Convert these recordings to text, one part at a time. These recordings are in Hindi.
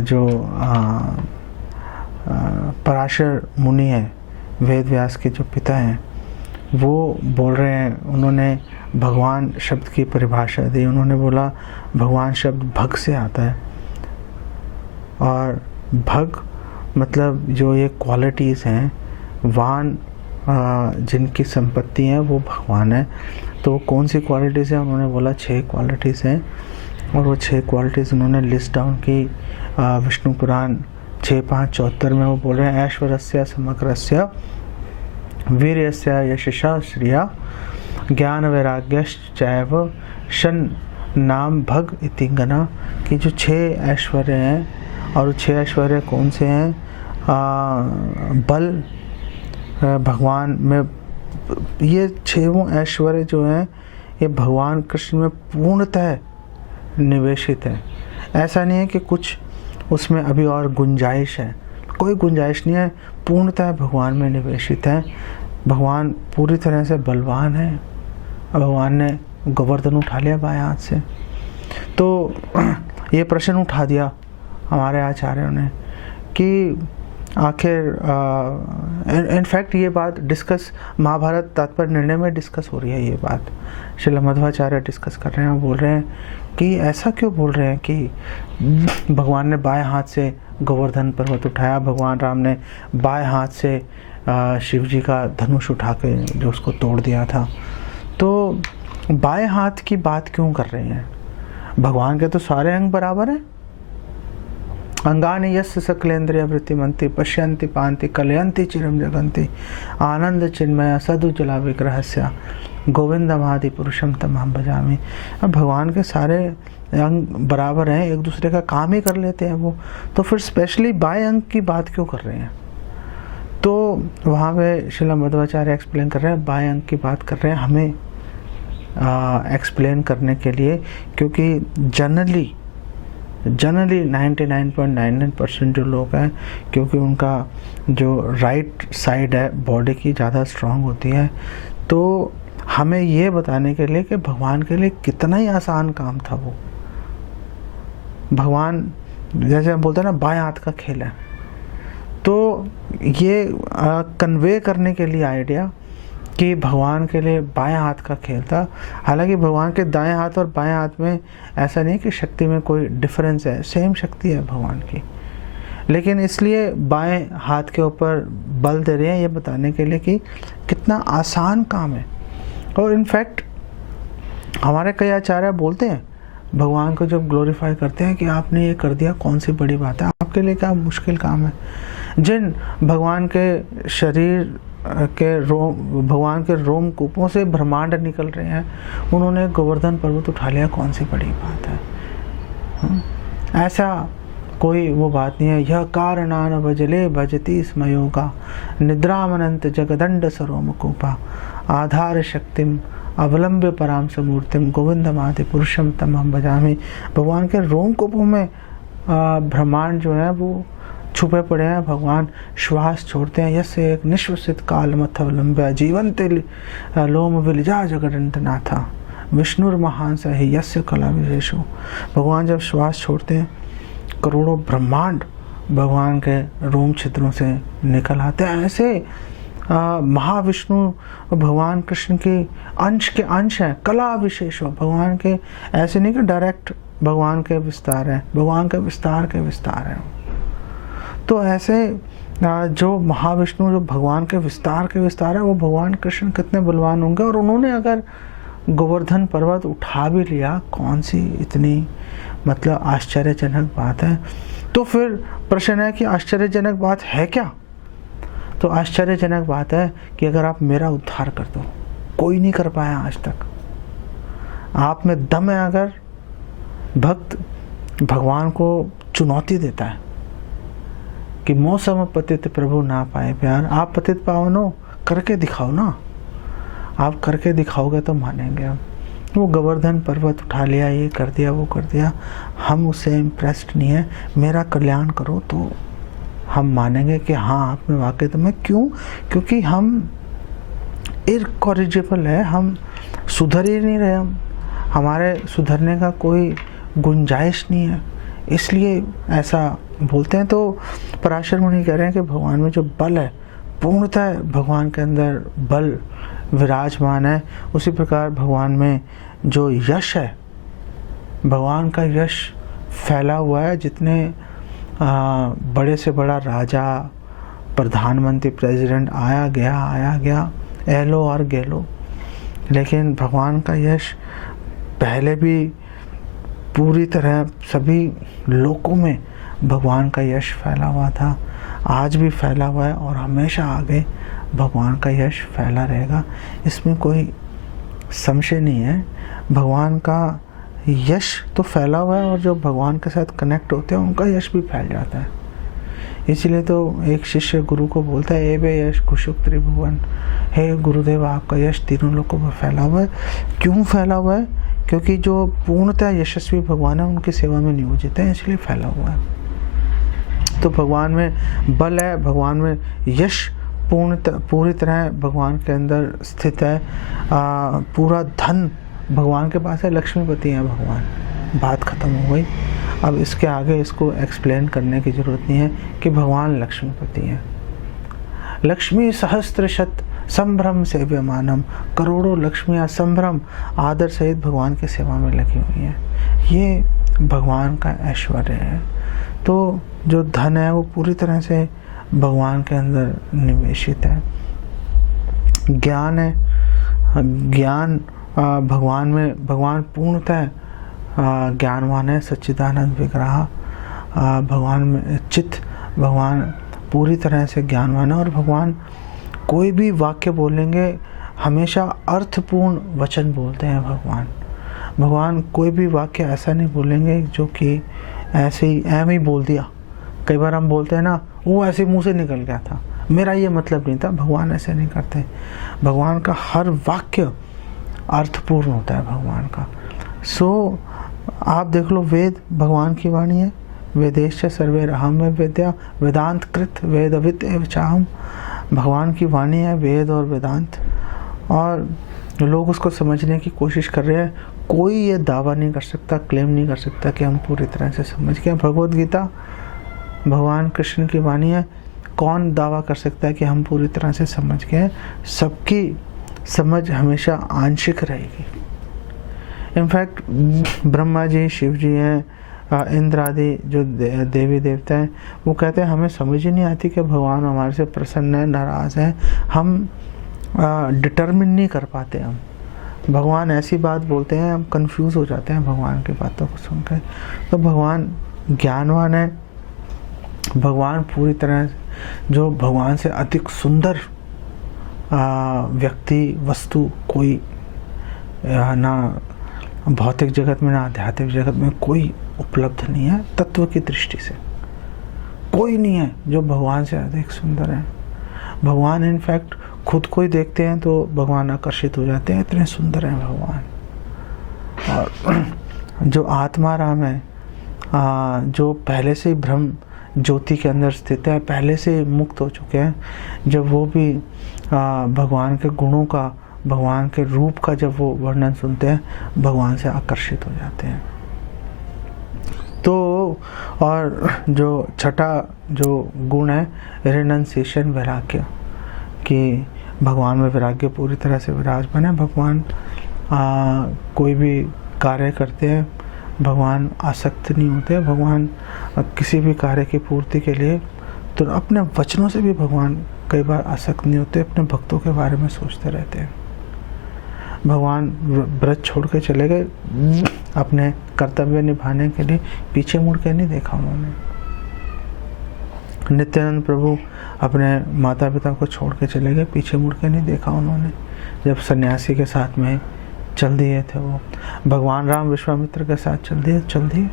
जो पराशर मुनि है, वेद व्यास के जो पिता हैं, वो बोल रहे हैं, उन्होंने भगवान शब्द की परिभाषा दी। उन्होंने बोला भगवान शब्द भग से आता है, और भग मतलब जो ये क्वालिटीज़ हैं, वान जिनकी संपत्ति है वो भगवान है। तो कौन सी क्वालिटीज़ हैं? उन्होंने बोला 6 क्वालिटीज़ हैं, और वो 6 क्वालिटीज़ उन्होंने लिस्ट डाउन की। विष्णु पुराण 6:5-74 में वो बोल रहे हैं, ऐश्वर्यस्य समग्रस्य वीर्यस्य यशसा श्रिया ज्ञान वैराग्यश्चैव षण नाम भग इति गणा। कि जो 6 ऐश्वर्य हैं, और 6 ऐश्वर्य कौन से हैं? बल, भगवान में, ये 6 ऐश्वर्य जो हैं ये भगवान कृष्ण में पूर्णतः निवेशित है। ऐसा नहीं है कि कुछ उसमें अभी और गुंजाइश है, कोई गुंजाइश नहीं है, पूर्णतः भगवान में निवेशित है। भगवान पूरी तरह से बलवान है। भगवान ने गोवर्धन उठा लिया बाएं हाथ से। तो ये प्रश्न उठा दिया हमारे आचार्यों ने कि आखिर इनफैक्ट ये बात डिस्कस महाभारत तात्पर्य निर्णय में डिस्कस हो रही है। ये बात श्रील मध्वाचार्य डिस्कस कर रहे हैं, बोल रहे हैं कि ऐसा क्यों बोल रहे हैं कि भगवान ने बाएं हाथ से गोवर्धन पर्वत उठाया, भगवान राम ने बाएं हाथ से शिव जी का धनुष उठा के जो उसको तोड़ दिया था। तो बाएं हाथ की बात क्यों कर रहे हैं? भगवान के तो सारे अंग बराबर हैं। अंगानि यस्य सकलेन्द्रिय वृत्तिमन्ति पश्यन्ति पान्ति कलयन्ति चिरं जगन्ति आनंद चिन्मय सदुज्ज्वला विग्रहस्य गोविंदमादि पुरुषम तमहं भजामि। अब भगवान के सारे अंग बराबर हैं, एक दूसरे का काम ही कर लेते हैं वो, तो फिर स्पेशली बाएं अंग की बात क्यों कर रहे हैं? तो वहाँ पे श्रील मध्वाचार्य एक्सप्लेन कर रहे हैं, बाएं अंग की बात कर रहे हैं हमें एक्सप्लेन करने के लिए, क्योंकि जनरली 99.99% जो लोग हैं, क्योंकि उनका जो राइट साइड है बॉडी की ज़्यादा स्ट्रांग होती है, तो हमें ये बताने के लिए कि भगवान के लिए कितना ही आसान काम था वो। भगवान जैसे हम बोलते हैं ना, बाएं हाथ का खेल है, तो ये कन्वे करने के लिए आइडिया कि भगवान के लिए बाएं हाथ का खेल था। हालांकि भगवान के दाएं हाथ और बाएं हाथ में ऐसा नहीं कि शक्ति में कोई डिफरेंस है, सेम शक्ति है भगवान की, लेकिन इसलिए बाएं हाथ के ऊपर बल दे रहे हैं ये बताने के लिए कि कितना आसान काम है। और इनफैक्ट हमारे कई आचार्य बोलते हैं, भगवान को जब ग्लोरीफाई करते हैं कि आपने ये कर दिया, कौन सी बड़ी बात है, आपके लिए क्या मुश्किल काम है। जिन भगवान के शरीर के भगवान के रोम कूपों से ब्रह्मांड निकल रहे हैं, उन्होंने गोवर्धन पर्वत उठा लिया, कौन सी बड़ी बात है। ऐसा कोई वो बात नहीं है। यह कारणान भजले भजती स्म योगा निद्रामनंत जगदंड सरोम कूपा आधार शक्तिम अवलंब्य पराम समूर्तिम गोविंदमादि पुरुषम तमहं भजामि। भगवान के रोम कूपों में ब्रह्मांड जो है वो छुपे पड़े हैं। भगवान श्वास छोड़ते हैं, यस्य एक निश्वसित काल मथवलंब्य जीवंते लोम विलजा जगदंत नाथा विष्णुर्महान सहि यस्य कला विशेषो। भगवान जब श्वास छोड़ते हैं, करोड़ों ब्रह्मांड भगवान के रोम छिद्रों से निकल आते हैं। ऐसे महाविष्णु भगवान कृष्ण के अंश हैं, कला विशेषो। भगवान के ऐसे नहीं कि डायरेक्ट भगवान के विस्तार हैं, भगवान के विस्तार हैं। तो ऐसे जो महाविष्णु जो भगवान के विस्तार है, वो भगवान कृष्ण कितने बलवान होंगे। और उन्होंने अगर गोवर्धन पर्वत उठा भी लिया, कौन सी इतनी मतलब आश्चर्यजनक बात है। तो फिर प्रश्न है कि आश्चर्यजनक बात है क्या? तो आश्चर्यजनक बात है कि अगर आप मेरा उद्धार कर दो, कोई नहीं कर पाया आज तक, आप में दम है, अगर भक्त भगवान को चुनौती देता है कि मौसम पतित प्रभु ना पाए प्यार, आप पतित पावन हो, करके दिखाओ ना। आप करके दिखाओगे तो मानेंगे हम। वो गोवर्धन पर्वत उठा लिया, ये कर दिया, वो कर दिया, हम उससे इम्प्रेस्ड नहीं है। मेरा कल्याण करो तो हम मानेंगे कि हाँ आप में वाकई तो मैं क्यों, क्योंकि हम इनकॉरिजिबल है, हम सुधर ही नहीं रहे, हमारे सुधरने का कोई गुंजाइश नहीं है। इसलिए ऐसा बोलते हैं, तो पराशर मुनि कह रहे हैं कि भगवान में जो बल है, पूर्णतः भगवान के अंदर बल विराजमान है। उसी प्रकार भगवान में जो यश है, भगवान का यश फैला हुआ है। जितने बड़े से बड़ा राजा, प्रधानमंत्री, प्रेसिडेंट आया गया, एलो और गेलो, लेकिन भगवान का यश पहले भी पूरी तरह सभी लोकों में भगवान का यश फैला हुआ था, आज भी फैला हुआ है और हमेशा आगे भगवान का यश फैला रहेगा। इसमें कोई संशय नहीं है। भगवान का यश तो फैला हुआ है और जो भगवान के साथ कनेक्ट होते हैं उनका यश भी फैल जाता है। इसलिए तो एक शिष्य गुरु को बोलता है, ए बे यश खुशुक त्रिभुवन, हे गुरुदेव आपका यश तीनों लोगों पर फैला हुआ है। क्यों फैला हुआ है? क्योंकि जो पूर्णतः यशस्वी भगवान है उनकी सेवा में नियोजित है, इसलिए फैला हुआ है। तो भगवान में बल है, भगवान में यश पूरी तरह भगवान के अंदर स्थित है। पूरा धन भगवान के पास है, लक्ष्मीपति हैं भगवान, बात खत्म हो गई। अब इसके आगे इसको एक्सप्लेन करने की ज़रूरत नहीं है कि भगवान लक्ष्मीपति हैं। लक्ष्मी सहस्त्र शत संभ्रम सेव्यमानम, करोड़ों लक्ष्मियाँ संभ्रम आदर सहित भगवान की सेवा में लगी हुई हैं। ये भगवान का ऐश्वर्य है। तो जो धन है वो पूरी तरह से भगवान के अंदर निवेशित है। ज्ञान है, ज्ञान भगवान में, भगवान पूर्णतः ज्ञानवान है, सच्चिदानंद विग्रह भगवान में चित्त, भगवान पूरी तरह से ज्ञानवान है। और भगवान कोई भी वाक्य बोलेंगे हमेशा अर्थपूर्ण वचन बोलते हैं। भगवान कोई भी वाक्य ऐसा नहीं बोलेंगे जो कि ऐसे ही एम ही बोल दिया। कई बार हम बोलते हैं ना, वो ऐसे मुंह से निकल गया था, मेरा ये मतलब नहीं था। भगवान ऐसे नहीं करते। भगवान का हर वाक्य अर्थपूर्ण होता है भगवान का। सो आप देख लो, वेद भगवान की वाणी है। वेदेश्च सर्वे अहम विद्या वेदांत कृत वेदवित एव चाहम। भगवान की वाणी है वेद और वेदांत, और लोग उसको समझने की कोशिश कर रहे हैं। कोई ये दावा नहीं कर सकता, क्लेम नहीं कर सकता कि हम पूरी तरह से समझ गए। भगवद गीता भगवान कृष्ण की वाणी है। कौन दावा कर सकता है कि हम पूरी तरह से समझ गए? सबकी समझ हमेशा आंशिक रहेगी। इनफैक्ट ब्रह्मा जी, शिव जी हैं, इंद्र आदि जो देवी देवता हैं, वो कहते हैं हमें समझ ही नहीं आती कि भगवान हमारे से प्रसन्न है, नाराज़ है। हम डिटर्मिन नहीं कर पाते। हम भगवान ऐसी बात बोलते हैं, हम कंफ्यूज हो जाते हैं भगवान की बातों को सुनकर। तो भगवान ज्ञानवान है। भगवान पूरी तरह, जो भगवान से अधिक सुंदर व्यक्ति, वस्तु कोई ना भौतिक जगत में ना आध्यात्मिक जगत में कोई उपलब्ध नहीं है। तत्व की दृष्टि से कोई नहीं है जो भगवान से अधिक सुंदर है। भगवान इनफैक्ट खुद को ही देखते हैं तो भगवान आकर्षित हो जाते हैं, इतने सुंदर हैं भगवान। और जो आत्मा राम है, जो पहले से ही ब्रह्म ज्योति के अंदर स्थित है, पहले से मुक्त हो चुके हैं, जब वो भी भगवान के गुणों का, भगवान के रूप का जब वो वर्णन सुनते हैं, भगवान से आकर्षित हो जाते हैं। तो और जो छठा जो गुण है, रिनंसिएशन, वैराग्य, कि भगवान में वैराग्य पूरी तरह से विराजमान है। भगवान कोई भी कार्य करते हैं, भगवान आसक्त नहीं होते। भगवान किसी भी कार्य की पूर्ति के लिए तो अपने वचनों से भी भगवान कई बार आसक्त नहीं होते, अपने भक्तों के बारे में सोचते रहते हैं। भगवान व्रत छोड़ के चले गए, अपने कर्तव्य निभाने के लिए पीछे मुड़ के नहीं देखा उन्होंने। नित्यानंद प्रभु अपने माता पिता को छोड़ के चले गए, पीछे मुड़ के नहीं देखा उन्होंने। जब सन्यासी के साथ में चल दिए थे वो, भगवान राम विश्वामित्र के साथ चल दिए,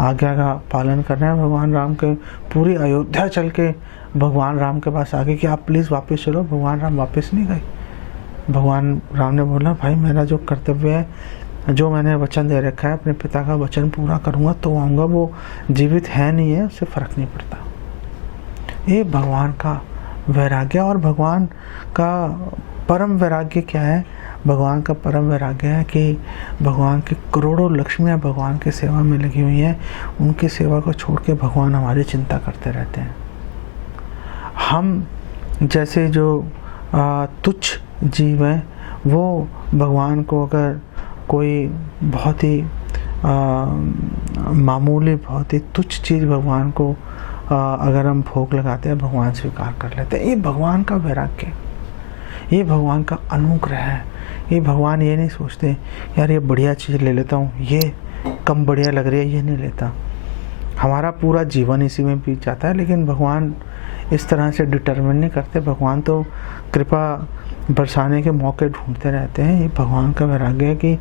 आज्ञा का पालन कर रहे हैं। भगवान राम के पूरी अयोध्या चल के भगवान राम के पास आगे कि आप प्लीज़ वापस चलो। भगवान राम वापस नहीं गए। भगवान राम ने बोला, भाई मेरा जो कर्तव्य है, जो मैंने वचन दे रखा है, अपने पिता का वचन पूरा करूँगा तो आऊँगा। वो जीवित है नहीं है, उससे फ़र्क नहीं पड़ता। ये भगवान का वैराग्य। और भगवान का परम वैराग्य क्या है? भगवान का परम वैराग्य है कि भगवान की करोड़ों लक्ष्मियाँ भगवान की सेवा में लगी हुई हैं, उनकी सेवा को छोड़ के भगवान हमारी चिंता करते रहते हैं। हम जैसे जो तुच्छ जीव हैं, वो भगवान को अगर कोई बहुत ही मामूली, बहुत ही तुच्छ चीज़ भगवान को अगर हम भोग लगाते हैं, भगवान स्वीकार कर लेते हैं। ये भगवान का वैराग्य, ये भगवान का अनुग्रह है। ये भगवान ये नहीं सोचते यार ये बढ़िया चीज़ ले लेता हूँ, ये कम बढ़िया लग रही है, ये नहीं लेता। हमारा पूरा जीवन इसी में बीत जाता है, लेकिन भगवान इस तरह से डिटरमिन नहीं करते। भगवान तो कृपा बरसाने के मौके ढूंढते रहते हैं। ये भगवान का वैराग्य है कि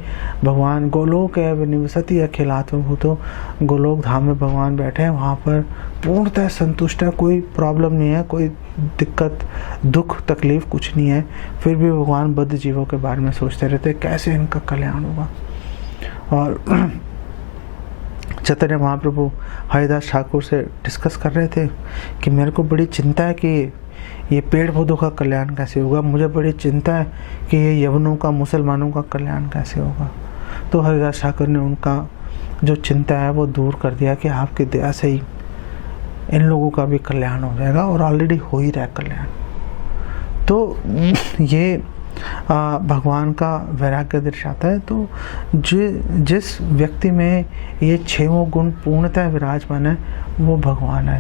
भगवान गोलोक है निवसति अखिलात्म भूतो, गोलोक धाम में भगवान बैठे हैं, वहाँ पर पूर्णतः संतुष्ट है, कोई प्रॉब्लम नहीं है, कोई दिक्कत, दुख, तकलीफ कुछ नहीं है। फिर भी भगवान बद्ध जीवों के बारे में सोचते रहते हैं कैसे इनका कल्याण होगा। और चैतन्य महाप्रभु हरिदास ठाकुर से डिस्कस कर रहे थे कि मेरे को बड़ी चिंता है कि ये पेड़ पौधों का कल्याण कैसे होगा, मुझे बड़ी चिंता है कि ये यवनों का, मुसलमानों का कल्याण कैसे होगा। तो हरिदास ठाकुर ने उनका जो चिंता है वो दूर कर दिया कि आपकी दया से ही इन लोगों का भी कल्याण हो जाएगा, और ऑलरेडी हो ही रहा है कल्याण। तो ये भगवान का वैराग्य दर्शाता है। तो जिस व्यक्ति में ये 6 गुण पूर्णतः विराजमान है, वो भगवान है।